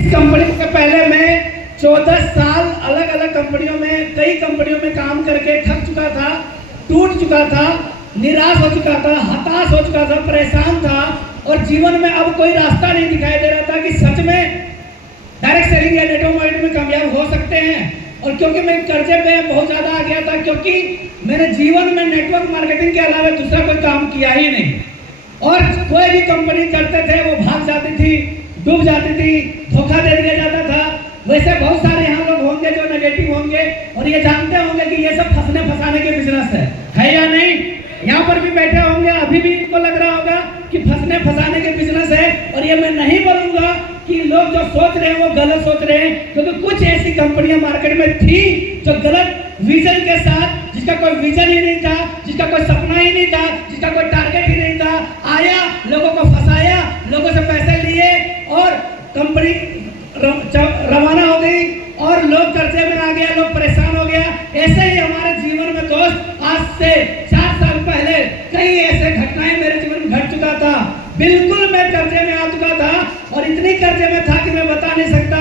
इस कंपनी के पहले मैं 14 साल अलग अलग कंपनियों में, कई कंपनियों में काम करके थक चुका था, टूट चुका था, निराश हो चुका था, हताश हो चुका था, परेशान था और जीवन में अब कोई रास्ता नहीं दिखाई दे रहा था कि सच में डायरेक्ट सेलिंग या नेटवर्क मार्केटिंग में कामयाब हो सकते हैं। और क्योंकि मैं कर्जे पे बहुत ज़्यादा आ गया था, क्योंकि मैंने जीवन में नेटवर्क मार्केटिंग के अलावा दूसरा कोई काम किया ही नहीं और कोई भी कंपनी करते थे वो भाग जाती थी, डूब जाती थी, धोखा दे दिया जाता था। वैसे बहुत सारे यहाँ लोग होंगे जो नेगेटिव होंगे और ये जानते होंगे कि ये सब फंसने फंसाने के बिजनेस है या नहीं। यहाँ पर भी बैठे होंगे, अभी भी इनको लग रहा होगा कि फंसने फंसाने के बिजनेस है। और ये मैं नहीं बोलूंगा कि लोग जो सोच रहे हैं वो गलत सोच रहे हैं, क्योंकि कुछ ऐसी कंपनियां मार्केट में थी जो गलत विजन के साथ, जिसका कोई विजन ही नहीं था, जिसका कोई सपना ही नहीं था, जिसका कोई टारगेट ही नहीं था, आया, लोगों को फंसाया, लोगों से पैसे लिए और कंपनी रवाना हो गई और लोग कर्जे में आ गया, लोग परेशान हो गया। ऐसे ही हमारे जीवन में दोस्त आज से 4 साल पहले कई ऐसे घटनाएं मेरे जीवन में घट चुका था। बिल्कुल मैं कर्जे में आ चुका था और इतनी कर्जे में था कि मैं बता नहीं सकता।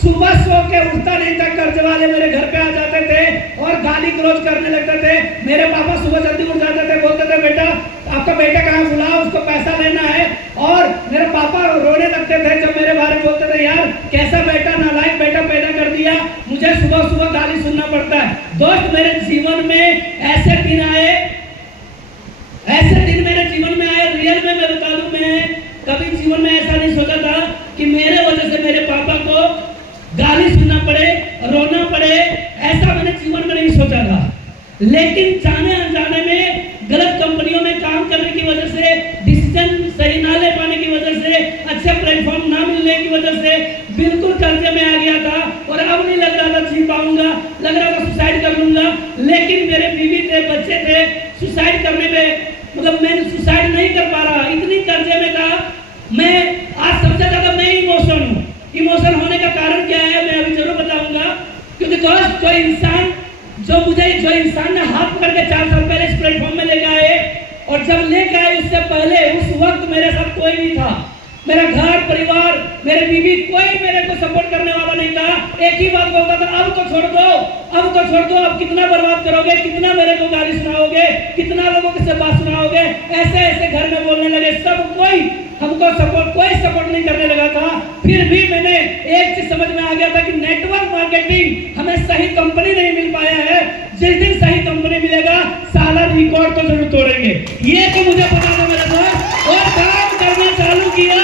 सुबह सो के उठता नहीं था, कर्ज वाले मेरे घर पे आ जाते थे और गाली गलौज करने लगते थे। मेरे पापा सुबह जल्दी उठ जाते थे, बोलते थे बेटा आपका बेटा कहाँ, बुलाओ, उसको पैसा लेना है। और मेरे पापा रोने लगते थे जब मेरे बारे में बोलते थे यार कैसा बेटा, नालायक बेटा पैदा कर दिया, मुझे सुबह सुबह गाली सुनना पड़ता है। दोस्त मेरे जीवन में ऐसे दिन आए, ऐसे दिन मेरे जीवन में आए, रियल में मैं बता दूं, मैं कभी जीवन में ऐसा नहीं सोचा था कि मेरे वजह से मेरे पापा को गाली सुनना पड़े, रोना पड़े, ऐसा मैंने जीवन में नहीं सोचा था। लेकिन जाने अनजाने में गलत कंपनियों में काम करने की वजह से, डिसीजन सही ना ले पाने की वजह से, अच्छे प्लेटफॉर्म ना मिलने की वजह से बिल्कुल कर्जे में आ गया था और अब नहीं लग रहा था जी पाऊंगा, लग रहा था सुसाइड कर लूंगा। लेकिन मेरे बीवी थे, बच्चे थे, सुसाइड करने में मतलब मैं सुसाइड नहीं कर पा रहा, इतनी कर्जे में था मैं। आज सबसे ज्यादा मैं इमोशन हूँ। इमोशन होने का कारण क्या है मैं अभी जरूर बताऊंगा, क्योंकि दोस्त जो इंसान ने हाथ पकड़ के 4 साल पहले इस प्लेटफॉर्म में लेके आए और जब लेके आए उससे पहले उस वक्त मेरे साथ कोई नहीं था। मेरा घर परिवार, मेरे बीवी, कोई मेरे को सपोर्ट करने वाला नहीं था। एक ही बात बोलता था अब तो छोड़ दो, अब तो छोड़ दो, अब कितना बर्बाद करोगे, कितना मेरे को गाली सुनाओगे, कितना लोगों से बात सुनाओगे, ऐसे ऐसे घर में बोलने लगे। सब कोई हमको कोई सपोर्ट नहीं करने लगा था। फिर भी मैंने एक चीज समझ में आ गया था कि नेटवर्क मार्केटिंग हमें सही कंपनी नहीं मिल पाया है। जिस दिन सही कंपनी मिलेगा साला रिकॉर्ड तो जरूर तोड़ेंगे, ये तो मुझे पता था मेरे दोस्त। और काम करना चालू किया,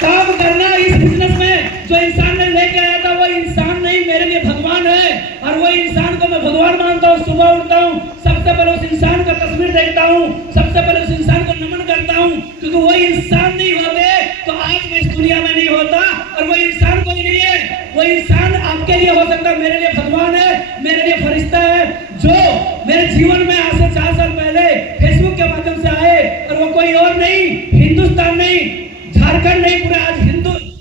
काम करना इस बिजनेस में। जो इंसान ने लेके आया था वो इंसान नहीं, मेरे लिए भगवान है और वो इंसान को मैं भगवान मानता हूँ। सुबह उठता हूँ, सबसे पहले उस इंसान का तस्वीर देखता हूँ, सबसे पहले उस इंसान को नमन करता हूँ, क्योंकि वो इंसान नहीं होते तो आज मैं इस दुनिया में नहीं होता। और वो इंसान कोई नहीं है, वो इंसान आपके लिए हो सकता है, मेरे लिए भगवान है, मेरे लिए फरिश्ता है, जो मेरे जीवन में आज से 4 साल पहले फेसबुक के माध्यम से आए। और वो कोई और नहीं, हिंदुस्तान नहीं, झारखंड नहीं, पूरे आज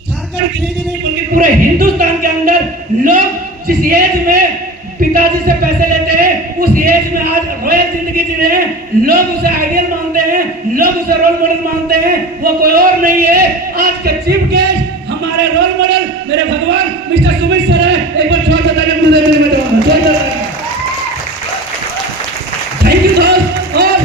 झारखंड के लिए नहीं बल्कि पूरे हिंदुस्तान के अंदर लोग जिस एज में पिताजी से पैसे लेते हैं उस एज में आज रॉयल जिंदगी जी रहे हैं। लोग उसे आइडियल मानते हैं, लोग उसे रोल मॉडल मानते हैं। वो कोई और नहीं है, आज के चीफ गेस्ट हमारे रोल मॉडल मेरे भगवान मिस्टर सुमित सर है। एक बार छोड़ देता थैंक यू दोस्त। और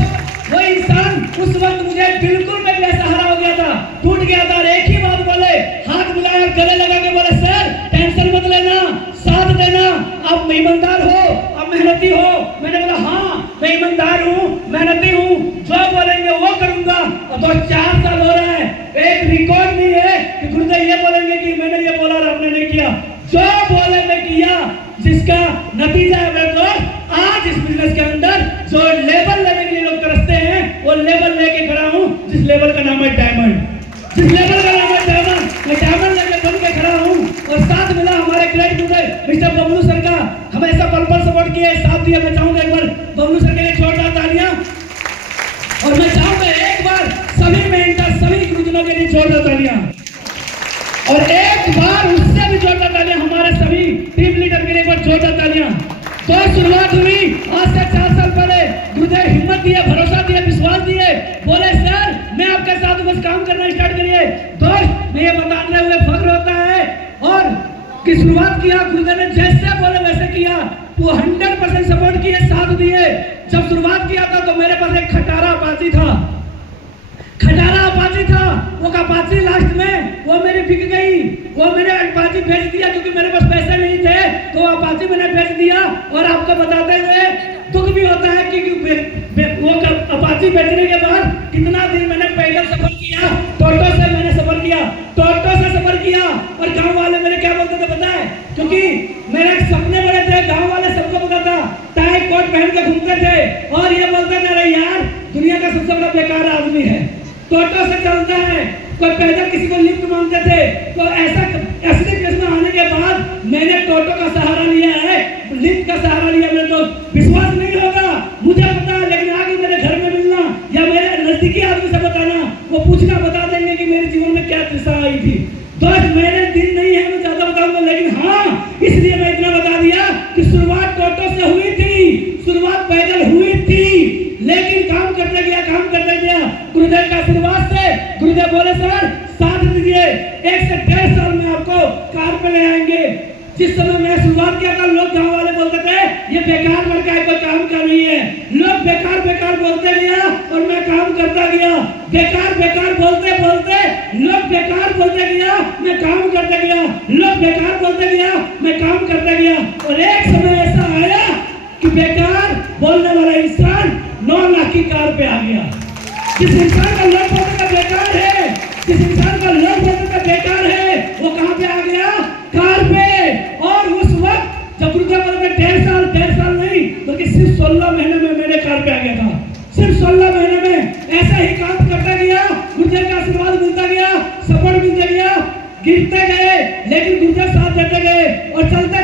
वो इंसान उस वक्त मुझे बिल्कुल मैं बेसहारा हो गया था, टूट गया था। एक ही बात बोले, हाथ मिलाया, गले लगा के बोले सर टेंशन मत लेना, साथ देना, आप ईमानदार हो, आप मेहनती हो। मैंने बोला हाँ मैं ईमानदार हूँ, मेहनती हूँ, जो बोलेंगे वो करूंगा। और तो 4 साल हो रहा है, एक रिकॉर्ड नहीं है कि गुरुदेव ये बोलेंगे कि मैंने ये बोला और आपने नहीं किया। जो बोले मैं किया, जिसका नतीजा है मेरे दोस्त आज इस बिजनेस के अंदर जो लेवल लेने के लिए लोग तरसते हैं वो लेवल लेके खड़ा हूँ, जिस लेवल का नाम है डायमंड। जिस लेवल का नाम है डायमंड, मैं डायमंड लेके बन के खड़ा हूँ। और साथ मिला हमारे ग्रेट गुरुदेव मिस्टर बबलू सर का, हमेशा पल पल सपोर्ट किए, साथ दिया। मैं चाहूंगा एक बार बबलू सर के लिए जोरदार तालियां। और मैं चाहूंगा एक बार सभी मेंटर, सभी गुरुजनों के लिए जोरदार तालियां। और एक बार उससे भी जोरदार तालियां हमारे सभी टीम लीडर के लिए, एक बार जोरदार तालियां। तो शुरुआत हुई आज से 4 साल पहले। गुरुदेव हिम्मत दिए, भरोसा दिए, विश्वास दिए, बोले सर मैं आपके साथ बस काम करना स्टार्ट करिए। दोस्त मैं ये बताने हुए फख्र होता है किया, गुरुदेव ने जैसे बोले वैसे किया। वो 100% सपोर्ट किए, साथ दिए। जब शुरुआत किया था तो मेरे पास एक खटारा अपाची था, वो अपाची लास्ट में वो मेरी बिक गई। वो मैंने अपाची बेच दिया क्योंकि मेरे पास पैसे नहीं थे, तो अपाची मैंने बेच दिया। और आपको बताते हुए दुख भी होता है कि वो अपाची बेचने के बाद कितना दिन मैंने पैदल सफर किया, टोटो से मैंने सफर किया। और गांव वाले मेरे क्या बोलते थे पता है? क्योंकि मेरे सपने बड़े थे, गांव वाले सबको पता था, टाई कोट पहन के घूमते थे और ये बोलते थे अरे यार दुनिया का सबसे बड़ा बेकार आदमी है, टोटो से चलता है। कोई पैदल किसी को लिफ्ट मांगते थे। तो ऐसा असली केस में आने के बाद मैंने टोटो का सहारा लिया है, लिफ्ट का सहारा लिया। मेरे तो विश्वास नहीं होगा, मुझे पता है, लेकिन आगे मेरे घर में मिलना या मेरे नजदीकी आदमी से बताना, वो पूछना, बता देंगे कि मेरे जीवन में क्या तृषा आई थी। दोस्त मेरे दिन नहीं है मैं ज्यादा बताऊंगा, लेकिन हाँ इसलिए मैं इतना बता दिया कि शुरुआत टोटो से हुई थी, शुरुआत पैदल हुई थी, लेकिन काम करते गया गुरुदेव का आशीर्वाद से। गुरुदेव बोले सर साथ दीजिए, 1 से 1.5 साल में आपको कार पे ले आएंगे। जिस समय मैं शुरुआत किया था लोग गांव वाले बोलते थे ये बेकार लड़का है, कोई काम का नहीं है। लोग बेकार बोलते गया और मैं काम करता गया। बेकार बोलते लोग बेकार बोलते गया, मैं काम करते गया। लोग बेकार बोलते गया, मैं काम करते गया। और एक समय ऐसा आया कि बेकार बोलने वाला इंसान 9 लाख की कार पे आ गया। जिस इंसान का लोग बोलने का बेकार है, जिस इंसान का लोग बोलने का बेकार है, वो कहां पे आ गया? कार पे। और उस वक्त जब गुरुदेव बोले 1.5 साल नहीं बल्कि सिर्फ 16 महीने में मेरे कार पे आ गया था। सिर्फ 16 महीने में ऐसा ही काम करता गया, गुरुदेव का आशीर्वाद मिलता गया, सपोर्ट मिलता गया, गिरते गए लेकिन गुरुदेव साथ देते गए। और चलते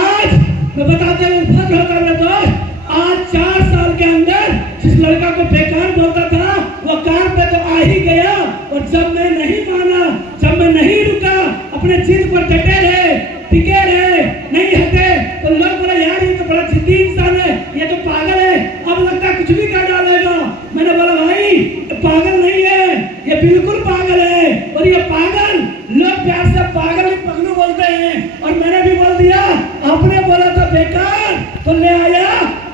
आज मैं बताते हुए फर्क होता है दोस्त, आज 4 साल के अंदर जिस लड़का को बेकार बोलता था वो कार पे तो आ ही गया। और जब मैं नहीं माना, जब मैं नहीं रुका, अपने जिद पर डटे रहे, टिके रहे, नहीं हटे, तो लोग बोले यार ये तो बड़ा जिद्दी इंसान है, ये तो पागल है, अब लगता है कुछ भी कर डालेगा। मैंने बोला भाई ये पागल नहीं है, ये बिल्कुल पागल है। और ये पागल लोग प्यार से पागल ही पगलू बोलते हैं। और मैंने भी बोल दिया, आपने बोला था बेकार तो ले आया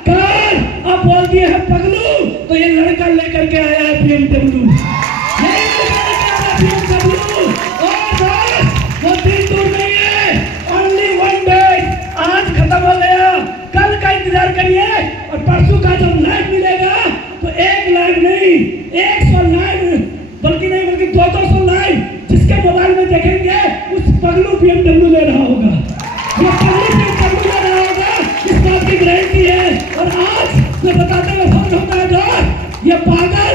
कार, अब बोल दिए है पगलू तो ये लड़का लेकर के आया है BMW। वो दिन दूर नहीं है, only one day। आज खत्म हो गया, कल का इंतजार करिए। और परसों का जब लाइव मिलेगा तो 1 लाइव नहीं 100 लाइव, बल्कि 200 लाइव जिसके मोबाइल में देखेंगे उस पगलू BMW ले रहा होगा, वो पगलू BMW ले रहा होगा, इस बात की गारंटी है। और आज मैं बताते हुए फर्क होता है दोस्त, ये पागल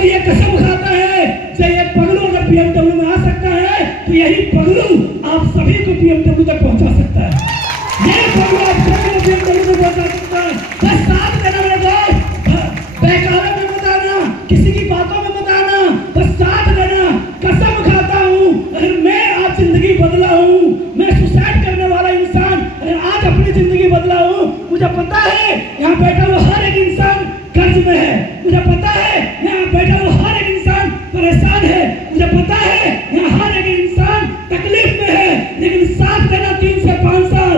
ये कसम खाता है कि ये पगलू अगर BMW में आ सकता है तो यही पगलू आप सभी को BMW तक पहुंचा सकता है। ये पगलू आप सभी को BMW तक पहुंचा सकता है। बस साथ देना मेरे दोस्त, बेकारों में मत आना, किसी की बातों में मत आना, बस साथ देना। कसम खाता हूँ अगर मैं आज जिंदगी बदला हूँ, मैं सुसाइड करने वाला इंसान अगर आज अपनी जिंदगी बदला हूँ, मुझे पता है यहाँ बैठा हुआ हर एक इंसान कर्ज में है, मुझे पता है यहाँ बैठा हुआ हर एक इंसान परेशान है, मुझे पता है यहाँ हर एक इंसान तकलीफ में है, लेकिन साथ देना 3 से 5 साल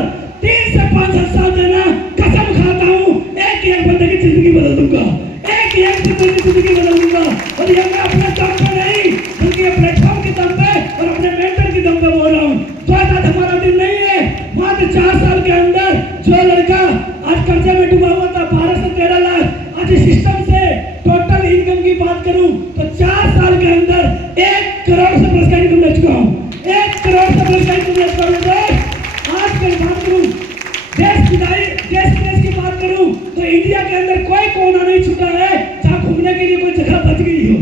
साथ देना। कसम खाता हूँ एक बंदे की जिंदगी बदल दूंगा, एक बंदे की जिंदगी बदल दूंगा। और ये मैं अपने दम पे नहीं बल्कि अपने प्लेटफॉर्म के दम पे और अपने मेंटर के दम पे बोल रहा हूँ। तो आज हमारा दिन नहीं है, मात्र 4 साल के अंदर जो लड़का आज कर्जे में डूबा हुआ था 12 से 13 लाख, आज इस सिस्टम से टोटल इनकम की बात करूं तो 4 साल के अंदर 1 करोड़ से प्लस का इनकम ले चुका हूं, 1 करोड़ से प्लस का इनकम ले चुका हूं। आज की बात करूं, देश की बात करूं तो इंडिया के अंदर कोई कोना नहीं छूटा है जहां घूमने के लिए कोई जगह बच गई हो।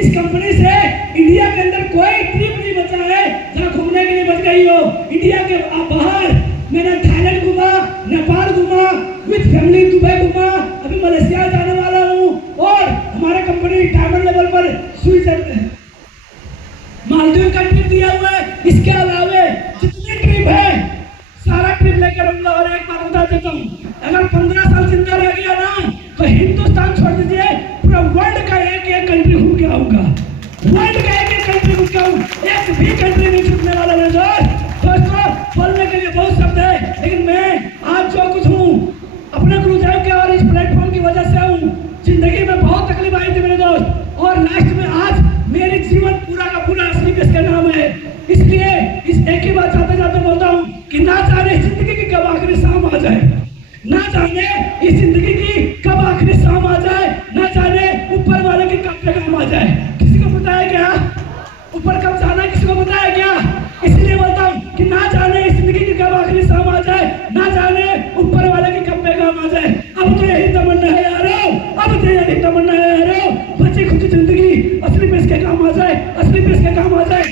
इस कंपनी से इंडिया के अंदर कोई ट्रिप नहीं बचा है जहां घूमने के लिए बच गई हो। इंडिया के बाहर मैंने थाईलैंड घूमा, नेपाल घूमा, विद फैमिली दुबई घूमा, अभी मलेशिया जाने वाला हूँ। और हमारा कंपनी डायमंड लेवल पर स्विट्जरलैंड मालदीव का ट्रिप दिया हुआ है। इसके अलावा जितने ट्रिप है सारा ट्रिप लेकर आऊंगा। और एक बात बता देता हूँ, अगर 15 साल जिंदा रह गया ना तो हिंदुस्तान छोड़ दीजिए, पूरा वर्ल्ड का एक कंट्री घूम के आऊंगा, वर्ल्ड का एक कंट्री घूम के आऊँ, एक भी कंट्री नहीं छूटने वाला है। तो दोस्तों, बोलने के लिए बहुत शब्द है, लेकिन मैं आज जो कुछ हूँ अपने गुरुदेव के और इस प्लेटफॉर्म की वजह से हूँ। जिंदगी में बहुत तकलीफ आई थी मेरे दोस्त, और लास्ट में आज मेरे जीवन पूरा का पूरा असली इसका नाम है। इसलिए इस एक ही बात जाते जाते बोलता हूँ कि ना जाने जिंदगी की कब आखिरी शाम आ जाए, ना जाने इस जिंदगी की कब आखिरी शाम आ जाए, ना जाने ऊपर वाले की कब पैगाम आ जाए। किसी को पता है क्या ऊपर कब जाना है? किसी को पता है क्या? इसलिए बोलता हूँ कि ना जाने इस जिंदगी की कब आखिरी शाम आ जाए, ना जाने ऊपर वाले की कब पैगाम आ जाए। अब तो यही तमन्ना है यारो, अब तो यही तमन्ना है यारो, बची खुद जिंदगी असली पे इसके काम आ जाए, असली पे इसके काम आ जाए।